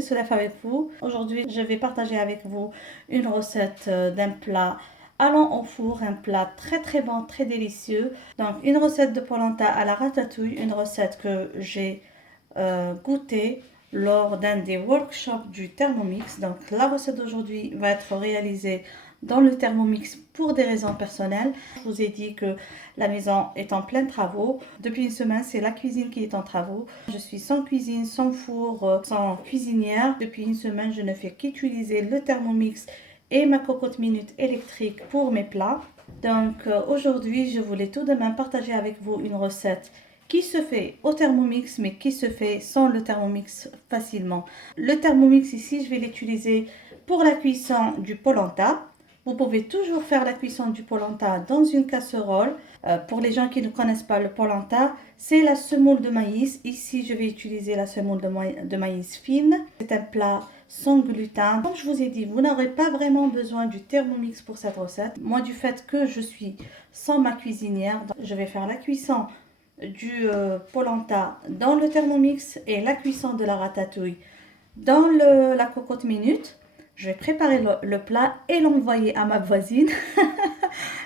c'est Solef avec vous. Aujourd'hui, je vais partager avec vous une recette d'un plat allant au four, un plat très bon, très délicieux. Donc une recette de polenta à la ratatouille, une recette que j'ai goûtée lors d'un des workshops du Thermomix. Donc la recette d'aujourd'hui va être réalisée dans le Thermomix pour des raisons personnelles. Je vous ai dit que la maison est en plein travaux. Depuis une semaine, c'est la cuisine qui est en travaux. Je suis sans cuisine, sans four, sans cuisinière. Depuis une semaine, je ne fais qu'utiliser le Thermomix et ma cocotte minute électrique pour mes plats. Donc aujourd'hui, je voulais tout de même partager avec vous une recette qui se fait au Thermomix, mais qui se fait sans le Thermomix facilement. Le Thermomix ici, je vais l'utiliser pour la cuisson du polenta. Vous pouvez toujours faire la cuisson du polenta dans une casserole. Pour les gens qui ne connaissent pas le polenta, c'est la semoule de maïs. Ici, je vais utiliser la semoule de maïs fine. C'est un plat sans gluten. Comme je vous ai dit, vous n'aurez pas vraiment besoin du Thermomix pour cette recette. Moi, du fait que je suis sans ma cuisinière, je vais faire la cuisson du polenta dans le Thermomix et la cuisson de la ratatouille dans la cocotte minute. Je vais préparer le plat et l'envoyer à ma voisine.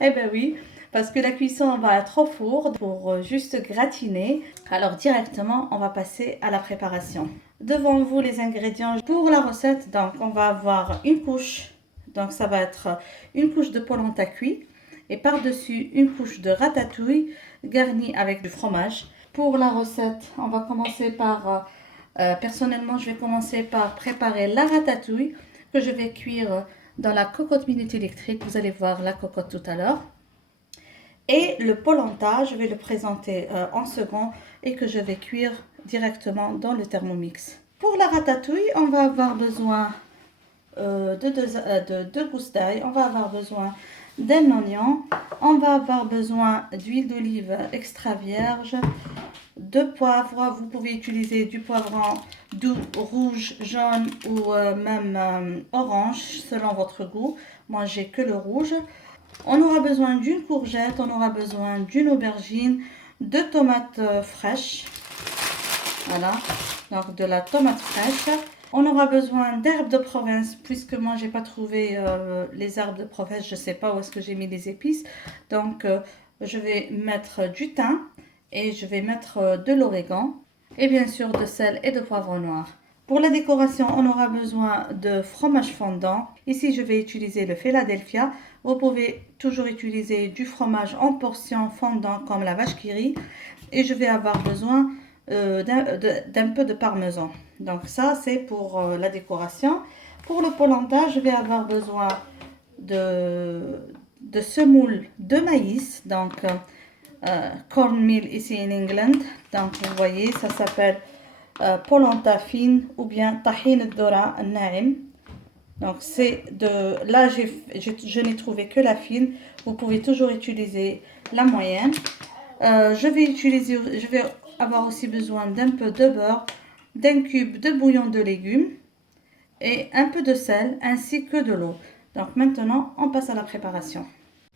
Eh bien oui, parce que la cuisson va être au four pour juste gratiner. Alors directement, on va passer à la préparation. Devant vous les ingrédients pour la recette. Donc on va avoir une couche. Donc ça va être une couche de polenta cuit. Et par-dessus une couche de ratatouille garnie avec du fromage. Pour la recette, on va commencer par... personnellement, je vais commencer par préparer la ratatouille que je vais cuire dans la cocotte minute électrique. Vous allez voir la cocotte tout à l'heure. Et le polenta, je vais le présenter en second et que je vais cuire directement dans le Thermomix. Pour la ratatouille, on va avoir besoin de deux gousses d'ail. On va avoir besoin d'un oignon. On va avoir besoin d'huile d'olive extra vierge, de poivre. Vous pouvez utiliser du poivron doux, rouge, jaune ou même orange selon votre goût. Moi, j'ai que le rouge. On aura besoin d'une courgette, on aura besoin d'une aubergine, de tomates fraîches. Voilà, donc de la tomate fraîche. On aura besoin d'herbes de Provence, puisque moi, j'ai pas trouvé les herbes de Provence. Je sais pas où est-ce que j'ai mis les épices. Donc, je vais mettre du thym et je vais mettre de l'origan. Et bien sûr, de sel et de poivre noir. Pour la décoration, on aura besoin de fromage fondant. Ici, je vais utiliser le Philadelphia. Vous pouvez toujours utiliser du fromage en portions fondant comme la vache qui rit. Et je vais avoir besoin d'un peu de parmesan. Donc ça, c'est pour la décoration. Pour le polenta, je vais avoir besoin de semoule de maïs. Donc, cornmeal ici en England. Donc, vous voyez, ça s'appelle polenta fine ou bien tahine dora naim. Donc c'est de là je n'ai trouvé que la fine. Vous pouvez toujours utiliser la moyenne. Je vais avoir aussi besoin d'un peu de beurre, d'un cube de bouillon de légumes et un peu de sel ainsi que de l'eau. Donc maintenant on passe à la préparation.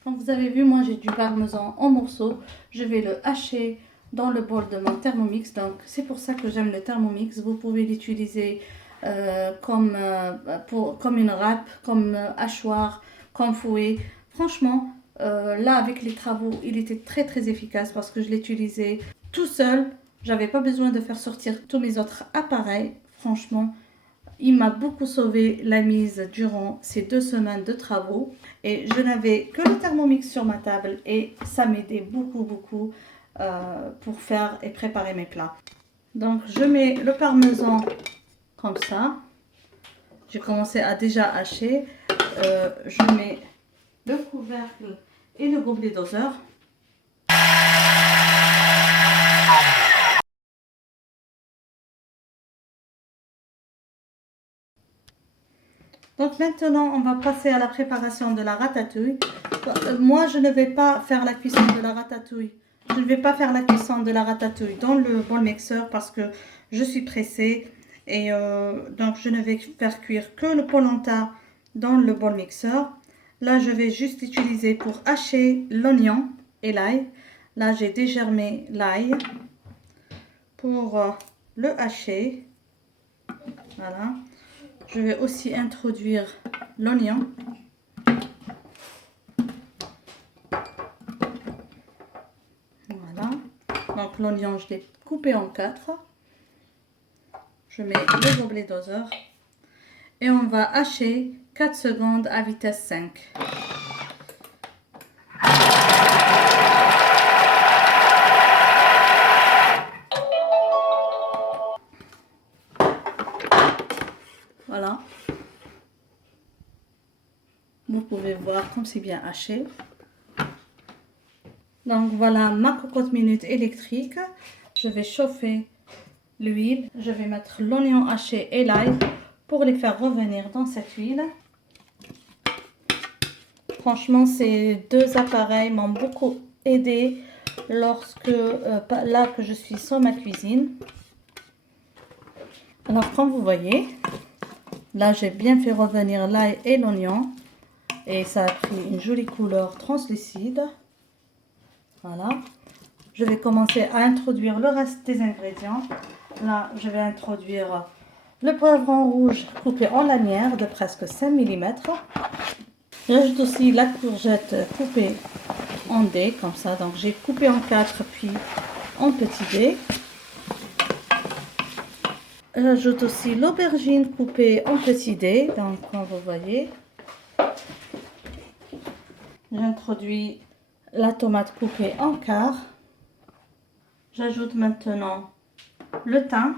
Comme vous avez vu, moi j'ai du parmesan en morceaux. Je vais le hacher dans le bol de mon Thermomix. Donc c'est pour ça que j'aime le Thermomix. Vous pouvez l'utiliser comme une râpe, comme hachoir, comme fouet. Franchement, là avec les travaux, il était très efficace parce que je l'utilisais tout seul. J'avais pas besoin de faire sortir tous mes autres appareils. Franchement, il m'a beaucoup sauvé la mise durant ces 2 semaines de travaux. Et je n'avais que le Thermomix sur ma table et ça m'aidait beaucoup pour faire et préparer mes plats. Donc je mets le parmesan comme ça. J'ai commencé à déjà hacher. Je mets le couvercle et le gobelet doseur. Donc maintenant, on va passer à la préparation de la ratatouille. Moi, je ne vais pas faire la cuisson de la ratatouille. Je ne vais pas faire la cuisson de la ratatouille dans le bol mixeur parce que je suis pressée. Et donc, je ne vais faire cuire que le polenta dans le bol mixeur. Là, je vais juste utiliser pour hacher l'oignon et l'ail. Là, j'ai dégermé l'ail pour le hacher. Voilà. Je vais aussi introduire l'oignon. Voilà. Donc l'oignon, je l'ai coupé en 4. Je mets le gobelet doseur. Et on va hacher 4 secondes à vitesse 5. Voilà. Vous pouvez voir comme c'est bien haché. Donc voilà ma cocotte minute électrique. Je vais chauffer l'huile. Je vais mettre l'oignon haché et l'ail pour les faire revenir dans cette huile. Franchement, ces deux appareils m'ont beaucoup aidé lorsque là que je suis sur ma cuisine. Alors comme vous voyez, là j'ai bien fait revenir l'ail et l'oignon et ça a pris une jolie couleur translucide. Voilà. Je vais commencer à introduire le reste des ingrédients. Là, je vais introduire le poivron rouge coupé en lanières de presque 5 mm. J'ajoute aussi la courgette coupée en dés, comme ça. Donc, j'ai coupé en 4 puis en petits dés. J'ajoute aussi l'aubergine coupée en petits dés, donc comme vous voyez. J'introduis la tomate coupée en quart. J'ajoute maintenant le thym.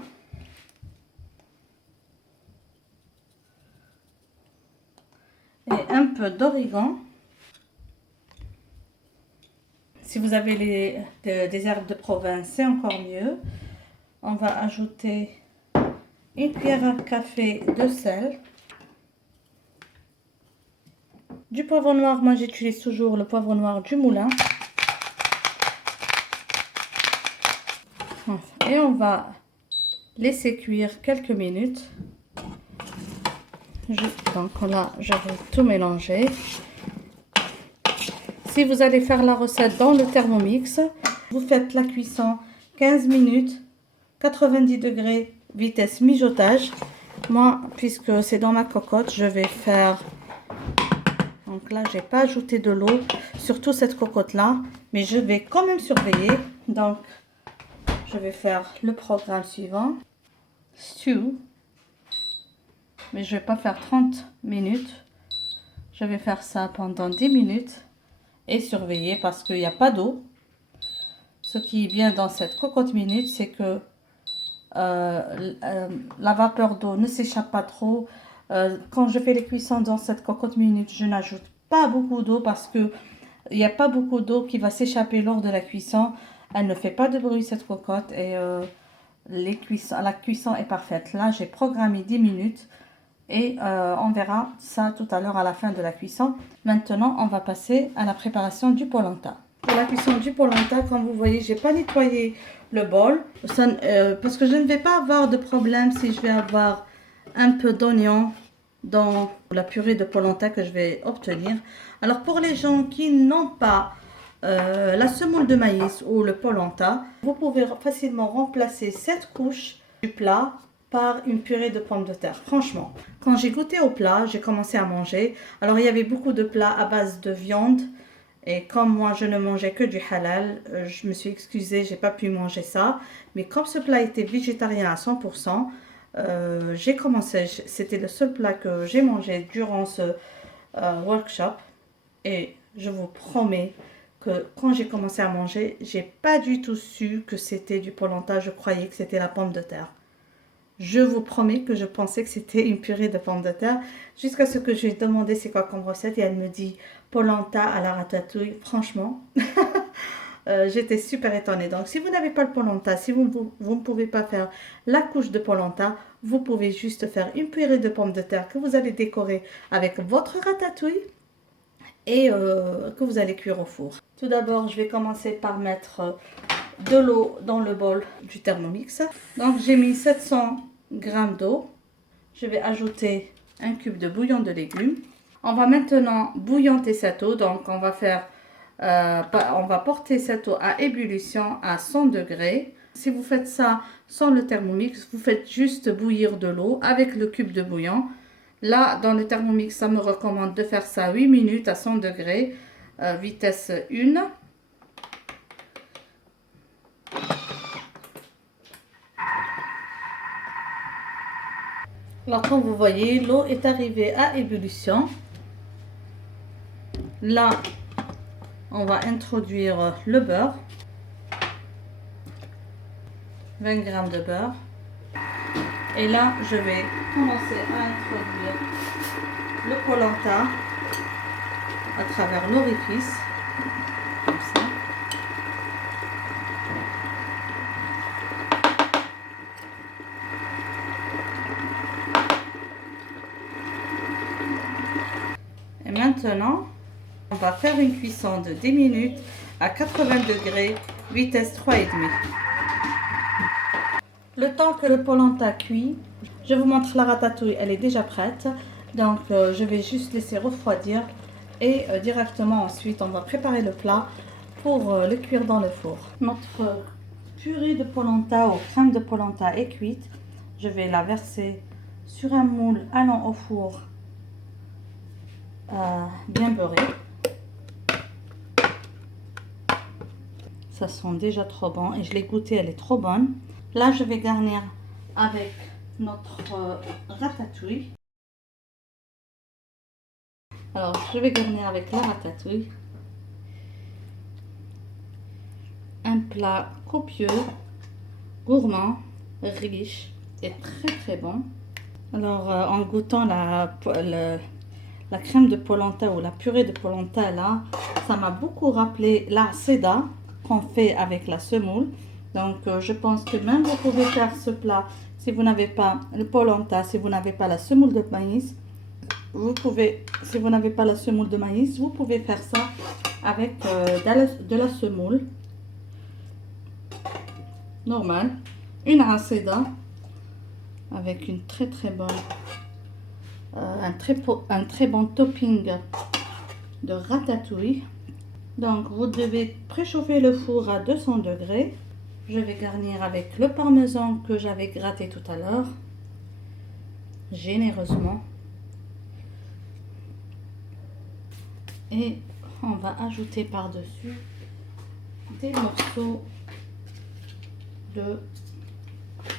Et un peu d'origan. Si vous avez des herbes de Provence, c'est encore mieux. On va ajouter une cuillère à café de sel. Du poivre noir, moi j'utilise toujours le poivre noir du moulin. Et on va laisser cuire quelques minutes. Donc là, je vais tout mélanger. Si vous allez faire la recette dans le Thermomix, vous faites la cuisson 15 minutes, 90 degrés, vitesse mijotage. Moi, puisque c'est dans ma cocotte, je vais faire... Donc là, j'ai pas ajouté de l'eau, surtout cette cocotte-là, mais je vais quand même surveiller. Donc, je vais faire le programme suivant. Stew. Mais je vais pas faire 30 minutes. Je vais faire ça pendant 10 minutes et surveiller parce qu'il n'y a pas d'eau. Ce qui est bien dans cette cocotte minute, c'est que la vapeur d'eau ne s'échappe pas trop. Quand je fais les cuissons dans cette cocotte minute, je n'ajoute pas beaucoup d'eau parce que il n'y a pas beaucoup d'eau qui va s'échapper lors de la cuisson. Elle ne fait pas de bruit cette cocotte et la cuisson est parfaite. Là, j'ai programmé 10 minutes. Et on verra ça tout à l'heure à la fin de la cuisson. Maintenant, on va passer à la préparation du polenta. Pour la cuisson du polenta, comme vous voyez, j'ai pas nettoyé le bol. Parce que je ne vais pas avoir de problème si je vais avoir un peu d'oignon dans la purée de polenta que je vais obtenir. Alors pour les gens qui n'ont pas la semoule de maïs ou le polenta, vous pouvez facilement remplacer cette couche du plat par une purée de pommes de terre. Franchement, quand j'ai goûté au plat, j'ai commencé à manger. Alors, il y avait beaucoup de plats à base de viande. Et comme moi, je ne mangeais que du halal, je me suis excusée, j'ai pas pu manger ça. Mais comme ce plat était végétarien à 100%, j'ai commencé. C'était le seul plat que j'ai mangé durant ce workshop. Et je vous promets que quand j'ai commencé à manger, j'ai pas du tout su que c'était du polenta. Je croyais que c'était la pomme de terre. Je vous promets que je pensais que c'était une purée de pommes de terre jusqu'à ce que je lui ai demandé c'est quoi comme recette et elle me dit polenta à la ratatouille. Franchement, j'étais super étonnée. Donc si vous n'avez pas le polenta, si vous ne pouvez pas faire la couche de polenta, vous pouvez juste faire une purée de pommes de terre que vous allez décorer avec votre ratatouille et que vous allez cuire au four. Tout d'abord, je vais commencer par mettre de l'eau dans le bol du Thermomix. Donc j'ai mis 700 g d'eau. Je vais ajouter un cube de bouillon de légumes. On va maintenant bouillanter cette eau. Donc on va porter cette eau à ébullition à 100 degrés Si vous faites ça sans le Thermomix, vous faites juste bouillir de l'eau avec le cube de bouillon. Là, dans le Thermomix, ça me recommande de faire ça 8 minutes à 100 degrés, vitesse 1. Alors, comme vous voyez, l'eau est arrivée à ébullition. Là, on va introduire le beurre. 20 g de beurre. Et là, je vais commencer à introduire le polenta à travers l'orifice. Comme ça. Et maintenant, on va faire une cuisson de 10 minutes à 80 degrés, vitesse 3,5. Le temps que le polenta cuit, je vous montre la ratatouille, elle est déjà prête. Donc je vais juste laisser refroidir et directement ensuite on va préparer le plat pour le cuire dans le four. Notre purée de polenta ou crème de polenta est cuite. Je vais la verser sur un moule allant au four bien beurré. Ça sent déjà trop bon et je l'ai goûté, elle est trop bonne. Là, je vais garnir avec notre ratatouille. Alors, je vais garnir avec la ratatouille. Un plat copieux, gourmand, riche et très très bon. Alors, en goûtant la crème de polenta ou la purée de polenta, là, ça m'a beaucoup rappelé la seda qu'on fait avec la semoule. Donc, je pense que même vous pouvez faire ce plat si vous n'avez pas le polenta, si vous n'avez pas la semoule de maïs. Vous pouvez, si vous n'avez pas la semoule de maïs, vous pouvez faire ça avec de la semoule normale. Une aceda avec une très très bonne, un très bon topping de ratatouille. Donc, vous devez préchauffer le four à 200 degrés. Je vais garnir avec le parmesan que j'avais gratté tout à l'heure, généreusement. Et on va ajouter par-dessus des morceaux de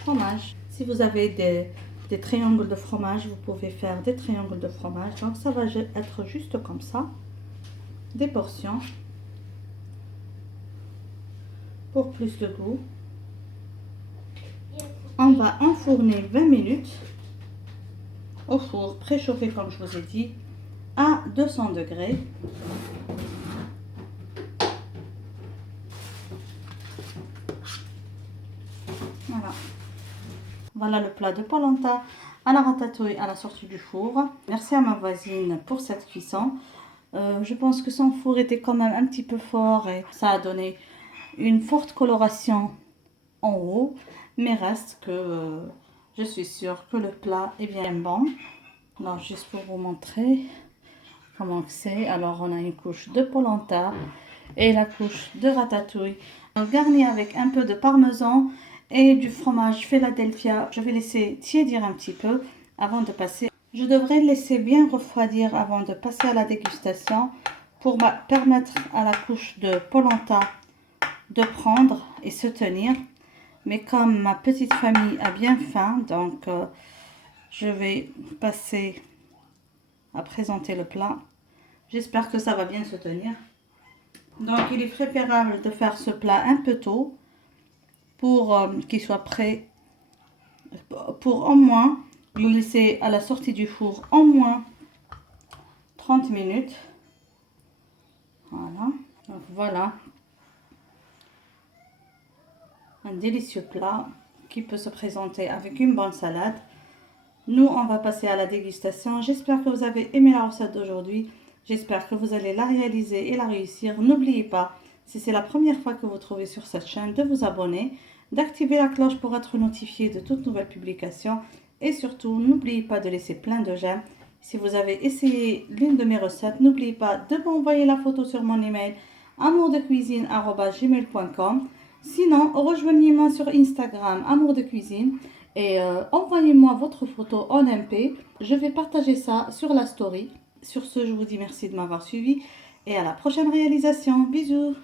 fromage. Si vous avez des triangles de fromage, vous pouvez faire des triangles de fromage. Donc, ça va être juste comme ça, des portions. Pour plus de goût, on va enfourner 20 minutes au four préchauffé comme je vous ai dit à 200 degrés. Voilà le plat de polenta à la ratatouille à la sortie du four. Merci à ma voisine pour cette cuisson. Je pense que son four était quand même un petit peu fort et ça a donné une forte coloration en haut, mais reste que je suis sûre que le plat est bien bon. Alors, juste pour vous montrer comment c'est. Alors, on a une couche de polenta et la couche de ratatouille. Garni avec un peu de parmesan et du fromage Philadelphia. Je vais laisser tiédir un petit peu avant de passer. Je devrais laisser bien refroidir avant de passer à la dégustation pour permettre à la couche de polenta de prendre et se tenir. Mais comme ma petite famille a bien faim, donc je vais passer à présenter le plat. J'espère que ça va bien se tenir. Donc il est préférable de faire ce plat un peu tôt pour qu'il soit prêt, pour au moins le laisser à la sortie du four au moins 30 minutes. Voilà, donc voilà un délicieux plat qui peut se présenter avec une bonne salade. Nous, on va passer à la dégustation. J'espère que vous avez aimé la recette d'aujourd'hui. J'espère que vous allez la réaliser et la réussir. N'oubliez pas, si c'est la première fois que vous trouvez sur cette chaîne, de vous abonner, d'activer la cloche pour être notifié de toutes nouvelles publications. Et surtout, n'oubliez pas de laisser plein de j'aime. Si vous avez essayé l'une de mes recettes, n'oubliez pas de m'envoyer la photo sur mon email amourdecuisine@gmail.com. Sinon, rejoignez-moi sur Instagram, Amour de cuisine, et envoyez-moi votre photo en MP. Je vais partager ça sur la story. Sur ce, je vous dis merci de m'avoir suivi et à la prochaine réalisation. Bisous!